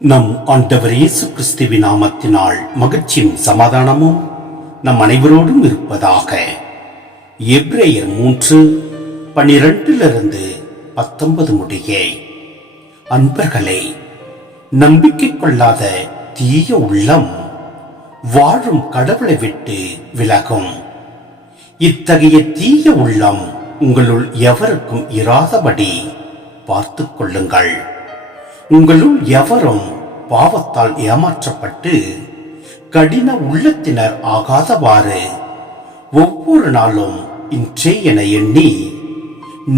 நம் ஆண்டவர் இயேசு கிறிஸ்துவின் நாமத்தினால் மகிழ்ச்சியும் சமாதானமும் நம் அனைவரோடும் இருப்பதாக. எபிரேயர் 3:12 முடிய. அன்பர்களே, நம்பிக்கை கொள்ளாத தீய உள்ளம் வாழும் கடவுளை விட்டு விலகும். இத்தகைய தீய உள்ளம் உங்களுள் எவருக்கும் இராதபடி பார்த்துக் கொள்ளுங்கள். உங்களுள் எவரும் பாவத்தால் ஏமாற்றப்பட்டு கடின உள்ளத்தினர் ஆகாதவாறு ஒவ்வொரு நாளும் இன்றே என எண்ணி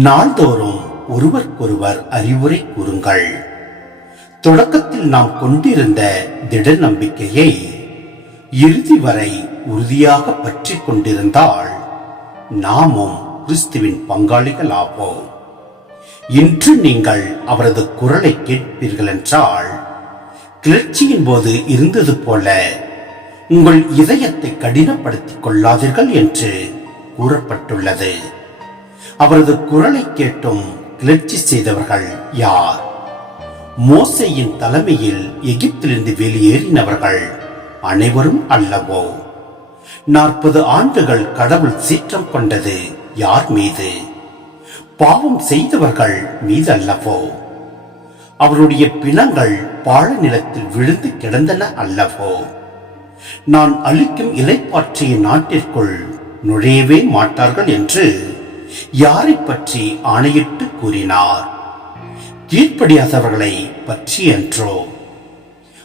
நாள்தோறும் ஒருவருக்கொருவர் அறிவுரை கூறுங்கள். தொடக்கத்தில் நாம் கொண்டிருந்த திட நம்பிக்கையை இறுதி வரை உறுதியாக பற்றி கொண்டிருந்தால் நாமும் கிறிஸ்துவின் பங்காளிகள் ஆவோம். இன்று நீங்கள் அவரது குரலை கேட்பீர்கள் என்றால் கிளர்ச்சியின் போது இருந்தது போல உங்கள் இதயத்தை கடினப்படுத்திக் கொள்ளாதீர்கள் என்று கூறப்பட்டுள்ளது. அவரது குரலை கேட்டும் கிளர்ச்சி செய்தவர்கள் யார்? மோசேயின் தலைமையில் எகிப்திலிருந்து வெளியேறினவர்கள் அனைவரும் அல்லவோ? 40 ஆண்டுகள் கடவுள் சீற்றம் கொண்டது யார் மீது? பாவம் செய்தவர்கள் மீது அல்லவோ? அவருடைய பிணங்கள் பாழ நிலத்தில் விழுந்து கிடந்தன அல்லவோ? நான் அளிக்கும் இலைப்பாற்றிய நாட்டிற்குள் நுழையவே மாட்டார்கள் என்று யாரை பற்றி ஆணையிட்டு கூறினார்? கீழ்ப்படியாதவர்களை பற்றி என்றோ?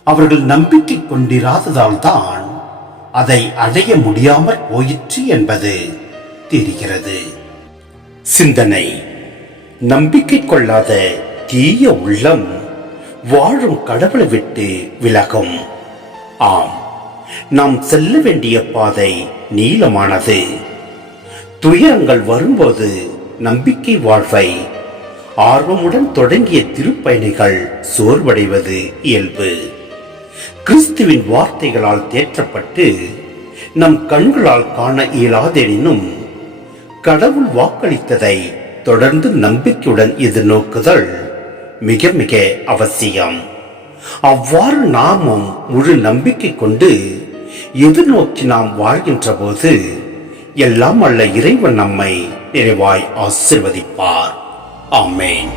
அவர்கள் நம்பிக்கை கொண்டிராததால் தான் அதை அடைய முடியாமற் போயிற்று என்பது தெரிகிறது. சிந்தனை: நம்பிக்கை கொள்ளாத தீய உள்ளம் வாழும் கடவுளை விட்டு விலகும். ஆம், நாம் செல்ல வேண்டிய பாதை நீளமானது. துயரங்கள் வரும்போது நம்பிக்கை வாழ்வை ஆர்வமுடன் தொடங்கிய திருப்பயணிகள் சோர்வடைவது இயல்பு. கிறிஸ்துவின் வார்த்தைகளால் தேற்றப்பட்டு நம் கண்களால் காண இயலாதெனினும் கடவுள் வாக்களித்ததை தொடர்ந்து நம்பிக்கையுடன் எதிர்நோக்குதல் மிக மிக அவசியம். அவ்வாறு நாமும் முழு நம்பிக்கை கொண்டு எதிர்நோக்கி நாம் வாழ்கின்ற போது எல்லாம் அல்ல இறைவன் நம்மை நிறைவாய் ஆசீர்வதிப்பார். ஆமென்.